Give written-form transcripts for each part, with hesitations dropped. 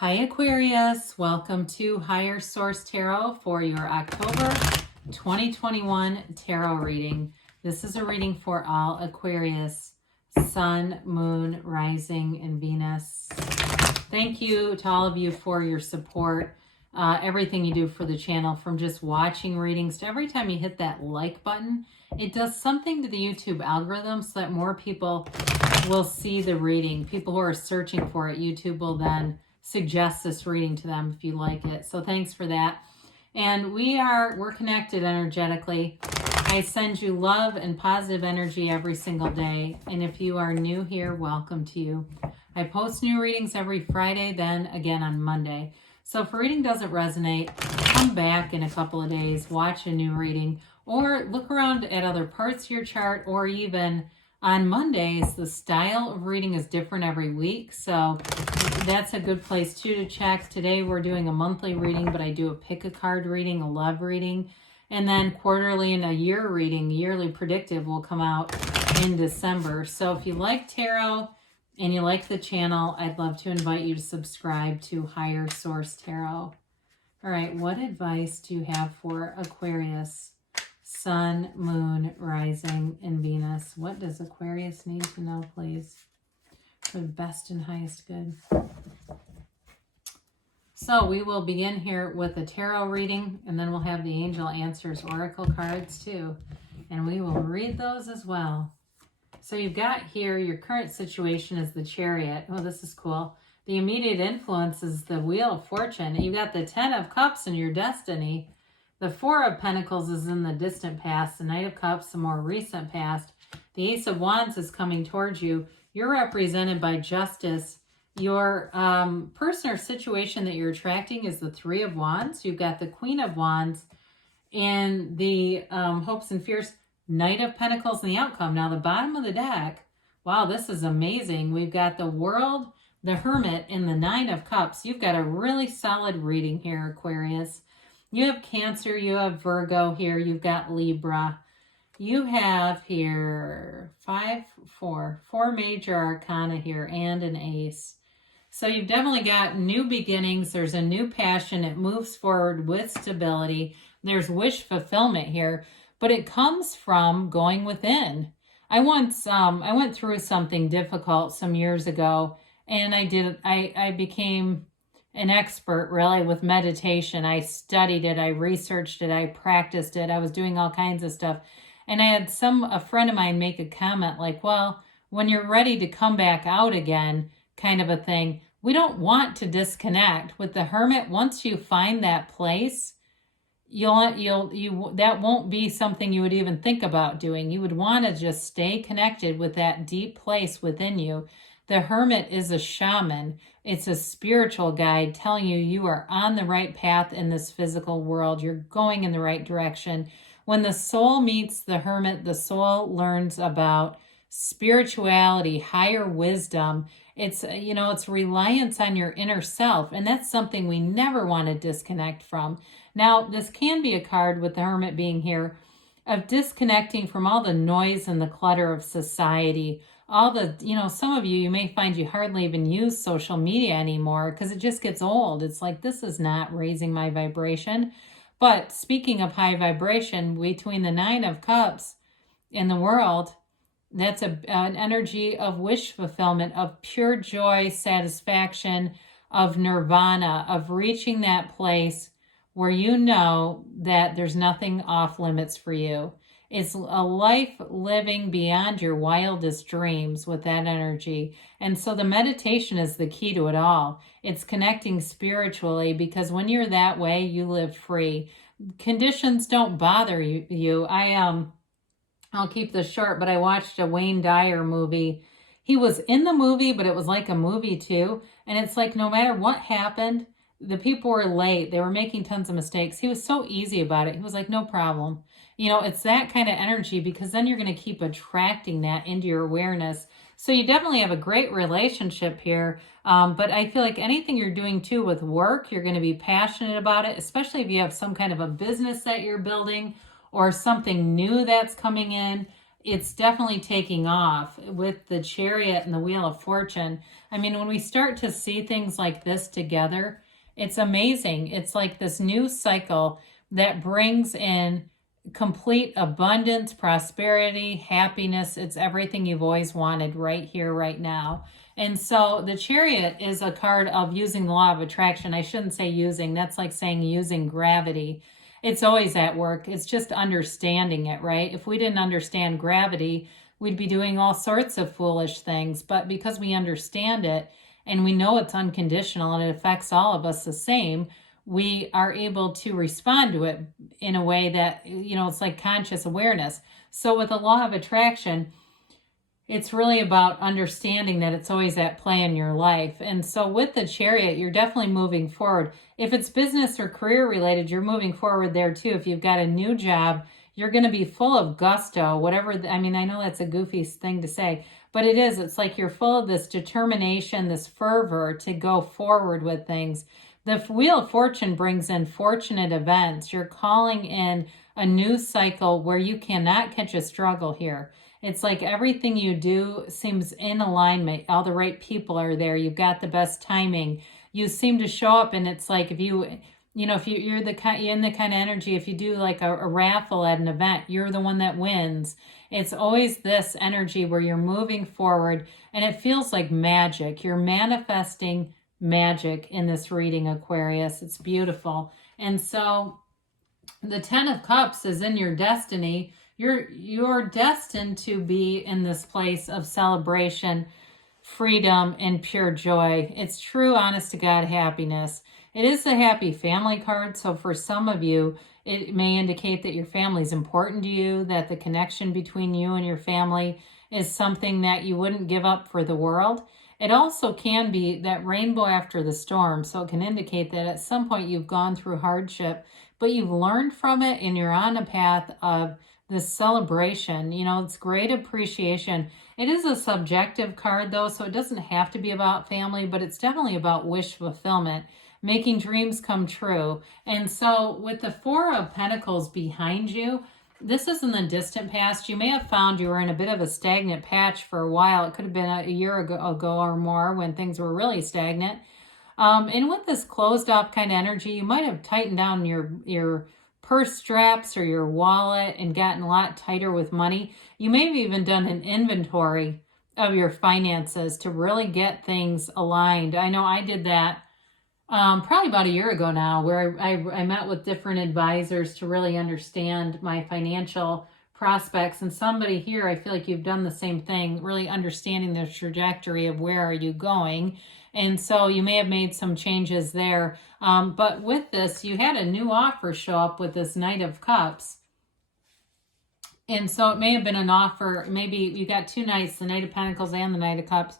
Hi Aquarius, welcome to Higher Source Tarot for your October 2021 tarot reading. This is a reading for all Aquarius, Sun, Moon, Rising, and Venus. Thank you to all of you for your support, everything you do for the channel, from just watching readings to every time you hit that like button. It does something to the YouTube algorithm so that more people will see the reading. People who are searching for it, YouTube will then suggest this reading to them if you like it. So thanks for that. And we're connected energetically. I send you love and positive energy every single day. And if you are new here, welcome to you. I post new readings every Friday, then again on Monday. So if a reading doesn't resonate, come back in a couple of days, watch a new reading, or look around at other parts of your chart, or even on Mondays, the style of reading is different every week. So that's a good place too to check. Today we're doing a monthly reading, but I do a pick a card reading, a love reading, and then quarterly and a year reading. Yearly predictive will come out in December. So if you like tarot and you like the channel, I'd love to invite you to subscribe to Higher Source Tarot. All right, what advice do you have for Aquarius, Sun, Moon, Rising, and Venus? What does Aquarius need to know, please, for the best and highest good? So we will begin here with a tarot reading, and then we'll have the Angel Answers Oracle cards too, and we will read those as well. So you've got here your current situation is the Chariot. Oh, this is cool. The immediate influence is the Wheel of Fortune. You've got the Ten of Cups in your destiny. The Four of Pentacles is in the distant past. The Knight of Cups, the more recent past. The Ace of Wands is coming towards you. You're represented by Justice. Your person or situation that you're attracting is the Three of Wands. You've got the Queen of Wands and the Hopes and Fears, Knight of Pentacles, and the outcome. Now, the bottom of the deck, wow, this is amazing. We've got the World, the Hermit, and the Nine of Cups. You've got a really solid reading here, Aquarius. You have Cancer, you have Virgo here, you've got Libra. You have here four major arcana here and an ace. So you've definitely got new beginnings. There's a new passion. It moves forward with stability. There's wish fulfillment here, but it comes from going within. I went through something difficult some years ago, and I became an expert really with meditation. I studied it, I researched it, I practiced it. I was doing all kinds of stuff. And I had a friend of mine make a comment like, well, when you're ready to come back out again, kind of a thing, we don't want to disconnect. With the Hermit, once you find that place, that won't be something you would even think about doing. You would want to just stay connected with that deep place within you. The Hermit is a shaman. It's a spiritual guide telling you you are on the right path in this physical world. You're going in the right direction. When the soul meets the Hermit, the soul learns about spirituality, higher wisdom. It's reliance on your inner self, and that's something we never want to disconnect from. Now, this can be a card with the Hermit being here of disconnecting from all the noise and the clutter of society. All the, some of you may find you hardly even use social media anymore because it just gets old. It's like, this is not raising my vibration. But speaking of high vibration, between the Nine of Cups and the World, that's an energy of wish fulfillment, of pure joy, satisfaction, of nirvana, of reaching that place where you know that there's nothing off limits for you. It's a life living beyond your wildest dreams with that energy. And so the meditation is the key to it all. It's connecting spiritually, because when you're that way, you live free. Conditions don't bother you. I'll keep this short, but I watched a Wayne Dyer movie. He was in the movie, but it was like a movie too. And it's like, no matter what happened, the people were late. They were making tons of mistakes. He was so easy about it. He was like, no problem. It's that kind of energy, because then you're going to keep attracting that into your awareness. So you definitely have a great relationship here. But I feel like anything you're doing too with work, you're going to be passionate about it, especially if you have some kind of a business that you're building or something new that's coming in. it's definitely taking off with the Chariot and the Wheel of Fortune. I mean, when we start to see things like this together, it's amazing. It's like this new cycle that brings in complete abundance, prosperity, happiness. It's everything you've always wanted right here, right now. And so the Chariot is a card of using the law of attraction. I shouldn't say using, that's like saying using gravity. It's always at work. It's just understanding it, right? If we didn't understand gravity, we'd be doing all sorts of foolish things. But because we understand it and we know it's unconditional and it affects all of us the same, we are able to respond to it in a way that, it's like conscious awareness. So with the law of attraction, it's really about understanding that it's always at play in your life. And so with the Chariot, you're definitely moving forward. If it's business or career related, you're moving forward there too. If you've got a new job, you're going to be full of gusto, whatever. I mean, I know that's a goofy thing to say, but it is. It's like you're full of this determination, this fervor to go forward with things. The Wheel of Fortune brings in fortunate events. You're calling in a new cycle where you cannot catch a struggle here. It's like everything you do seems in alignment. All the right people are there. You've got the best timing. You seem to show up, and it's like if you're in the kind of energy, if you do like a raffle at an event, you're the one that wins. It's always this energy where you're moving forward, and it feels like magic. You're manifesting magic in this reading, Aquarius. It's beautiful. And so the Ten of Cups is in your destiny. You're destined to be in this place of celebration, freedom, and pure joy. It's true, honest to God happiness. It is a happy family card, so for some of you, it may indicate that your family is important to you, that the connection between you and your family is something that you wouldn't give up for the world. It also can be that rainbow after the storm, so it can indicate that at some point you've gone through hardship, but you've learned from it and you're on a path of this celebration. It's great appreciation. It is a subjective card though, so it doesn't have to be about family, but it's definitely about wish fulfillment, making dreams come true. And so with the Four of Pentacles behind you, this is in the distant past. You may have found you were in a bit of a stagnant patch for a while. It could have been a year ago or more when things were really stagnant. And with this closed off kind of energy, you might have tightened down your purse straps or your wallet and gotten a lot tighter with money. You may have even done an inventory of your finances to really get things aligned. I know I did that probably about a year ago now, where I met with different advisors to really understand my financial prospects. And somebody here, I feel like you've done the same thing, really understanding the trajectory of where are you going. And so you may have made some changes there. But with this, you had a new offer show up with this Knight of Cups. And so it may have been an offer. Maybe you got two knights, the Knight of Pentacles and the Knight of Cups.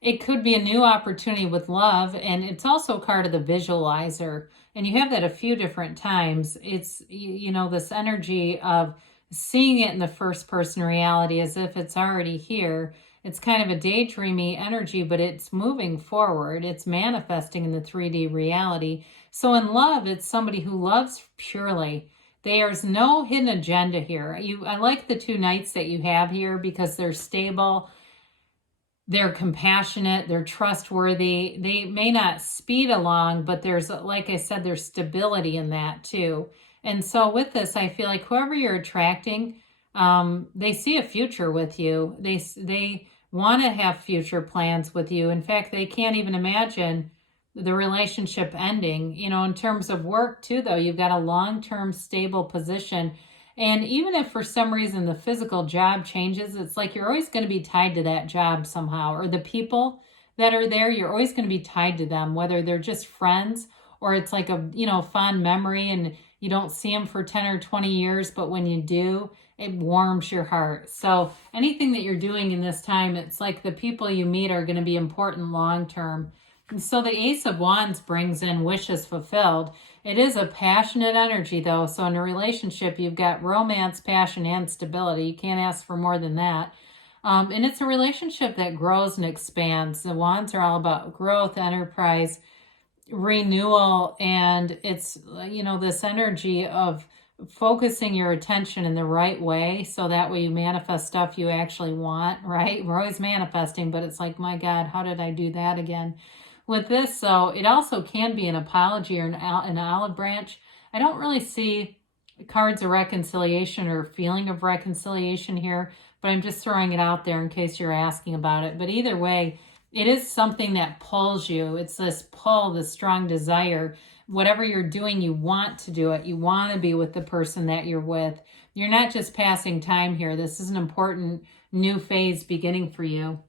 It could be a new opportunity with love. And it's also a card of the visualizer. And you have that a few different times. It's, this energy of seeing it in the first person reality as if it's already here. It's kind of a daydreamy energy, but it's moving forward. It's manifesting in the 3D reality. So in love, it's somebody who loves purely. There's no hidden agenda here. I like the two knights that you have here because they're stable, they're compassionate, they're trustworthy. They may not speed along, but there's, like I said, there's stability in that too. And so with this, I feel like whoever you're attracting, they see a future with you. They want to have future plans with you. In fact, they can't even imagine the relationship ending. In terms of work too, though, you've got a long-term stable position. And even if for some reason the physical job changes, it's like you're always going to be tied to that job somehow. Or the people that are there, you're always going to be tied to them, whether they're just friends or it's like a, fond memory and you don't see them for 10 or 20 years, but when you do, it warms your heart. So anything that you're doing in this time, it's like the people you meet are going to be important long-term. And so the Ace of Wands brings in wishes fulfilled. It is a passionate energy though. So in a relationship, you've got romance, passion, and stability. You can't ask for more than that. And it's a relationship that grows and expands. The Wands are all about growth, enterprise, renewal, and it's, this energy of focusing your attention in the right way, so that way you manifest stuff you actually want, right? We're always manifesting, but it's like, my God, how did I do that again? With this, so it also can be an apology or an olive branch. I don't really see cards of reconciliation or feeling of reconciliation here, but I'm just throwing it out there in case you're asking about it. But either way, it is something that pulls you. It's this pull, this strong desire. Whatever you're doing, you want to do it. You want to be with the person that you're with. You're not just passing time here. This is an important new phase beginning for you.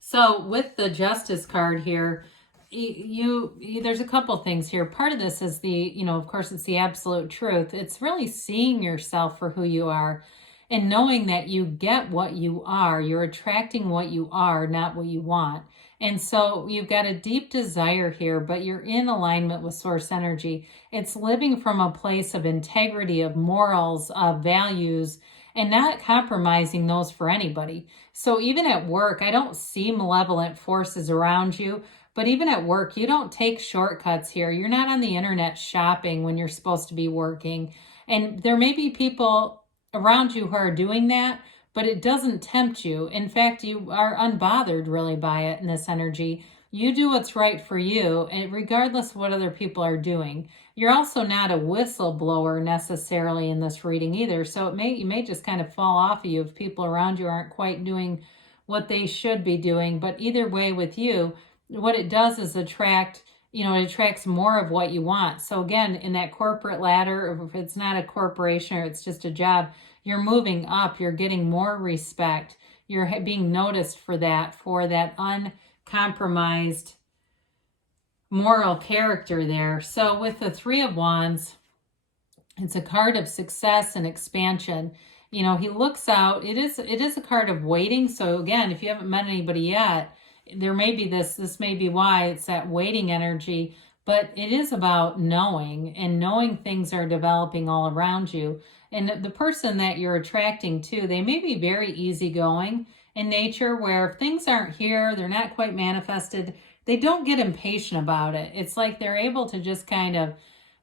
So with the Justice card here, there's a couple things here. Part of this is of course, it's the absolute truth. It's really seeing yourself for who you are and knowing that you get what you are. You're attracting what you are, not what you want. And so you've got a deep desire here, but you're in alignment with source energy. It's living from a place of integrity, of morals, of values, and not compromising those for anybody. So even at work, I don't see malevolent forces around you, but even at work, you don't take shortcuts here. You're not on the internet shopping when you're supposed to be working. And there may be people around you who are doing that, but it doesn't tempt you. In fact, you are unbothered really by it in this energy. You do what's right for you, and regardless of what other people are doing. You're also not a whistleblower necessarily in this reading either. So you may just kind of fall off of you if people around you aren't quite doing what they should be doing. But either way with you, what it does is it attracts more of what you want. So again, in that corporate ladder, or if it's not a corporation or it's just a job, you're moving up, you're getting more respect. You're being noticed for that uncompromised moral character there. So with the Three of Wands, it's a card of success and expansion. He looks out. It is a card of waiting. So again, if you haven't met anybody yet, there may be this may be why it's that waiting energy, but it is about knowing things are developing all around you. And the person that you're attracting to, they may be very easygoing in nature, where if things aren't here, they're not quite manifested, they don't get impatient about it. It's like they're able to just kind of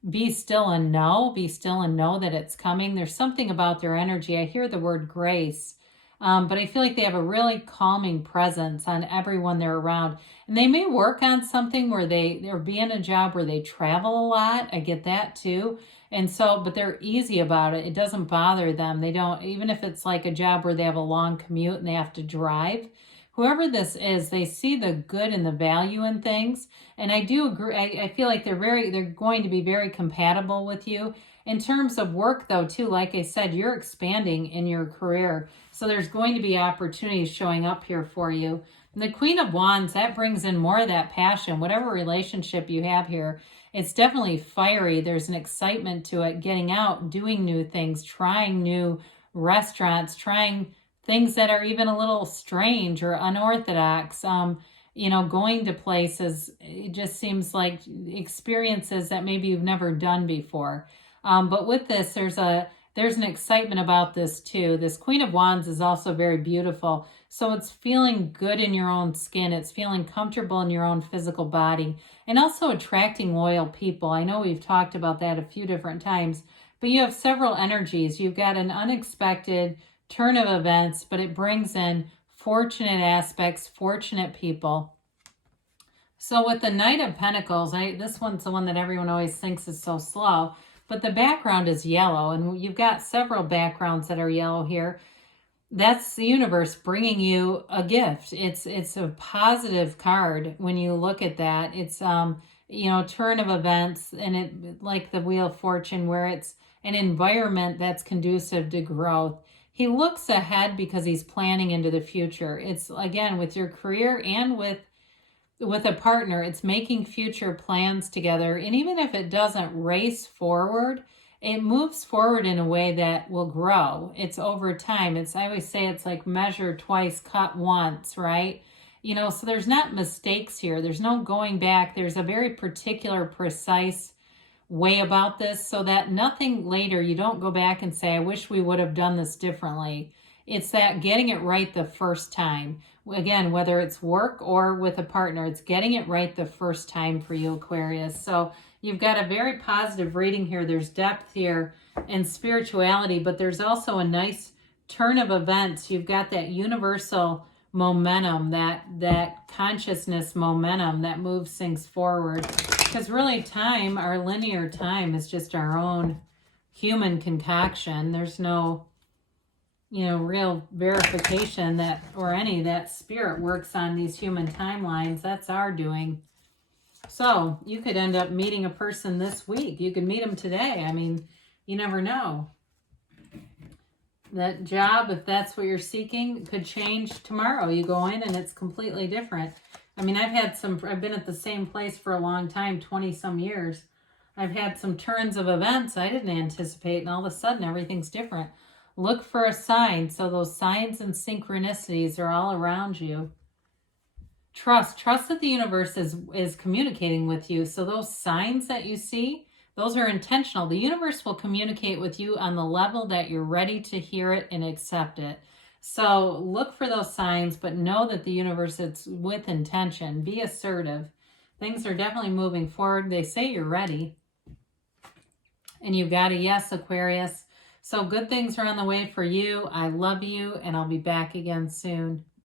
be still and know that it's coming. There's something about their energy. I hear the word grace. But I feel like they have a really calming presence on everyone they're around. And they may work on something where they're be in a job where they travel a lot. I get that too. And so, but they're easy about it. It doesn't bother them. They don't, even if it's like a job where they have a long commute and they have to drive. Whoever this is, they see the good and the value in things. And I do agree. I feel like they're going to be very compatible with you. In terms of work, though, too, like I said, you're expanding in your career. So there's going to be opportunities showing up here for you. And the Queen of Wands, that brings in more of that passion. Whatever relationship you have here, it's definitely fiery. There's an excitement to it, getting out, doing new things, trying new restaurants, trying things that are even a little strange or unorthodox. Going to places, it just seems like experiences that maybe you've never done before. But with this, there's an excitement about this too. This Queen of Wands is also very beautiful. So it's feeling good in your own skin. It's feeling comfortable in your own physical body, and also attracting loyal people. I know we've talked about that a few different times, but you have several energies. You've got an unexpected turn of events, but it brings in fortunate aspects, fortunate people. So with the Knight of Pentacles, this one's the one that everyone always thinks is so slow. But the background is yellow, and you've got several backgrounds that are yellow here. That's the universe bringing you a gift. It's a positive card when you look at that. It's turn of events, and it like the Wheel of Fortune, where it's an environment that's conducive to growth. He looks ahead because he's planning into the future. It's again with your career and with a partner, it's making future plans together. And even if it doesn't race forward, it moves forward in a way that will grow. It's over time. I always say it's like measure twice, cut once, right? So there's not mistakes here. There's no going back. There's a very particular, precise way about this, so that nothing later, you don't go back and say, I wish we would have done this differently. It's that getting it right the first time. Again, whether it's work or with a partner, it's getting it right the first time for you, Aquarius. So You've got a very positive reading here. There's depth here and spirituality, but there's also a nice turn of events. You've got that universal momentum, that consciousness momentum that moves things forward. Because really time, our linear time, is just our own human concoction. There's no, you know, real verification that, or any, that spirit works on these human timelines. That's our doing. So you could end up meeting a person this week. You could meet them today. I mean, you never know. That job, if that's what you're seeking, could change tomorrow. You go in and it's completely different. I mean, I've been at the same place for a long time, 20 some years. I've had some turns of events I didn't anticipate, and all of a sudden everything's different. Look for a sign. So those signs and synchronicities are all around you. Trust that the universe is communicating with you. So those signs that you see, those are intentional. The universe will communicate with you on the level that you're ready to hear it and accept it. So look for those signs, but know that the universe is with intention. Be assertive. Things are definitely moving forward. They say you're ready. And you've got a yes, Aquarius. So good things are on the way for you. I love you, and I'll be back again soon.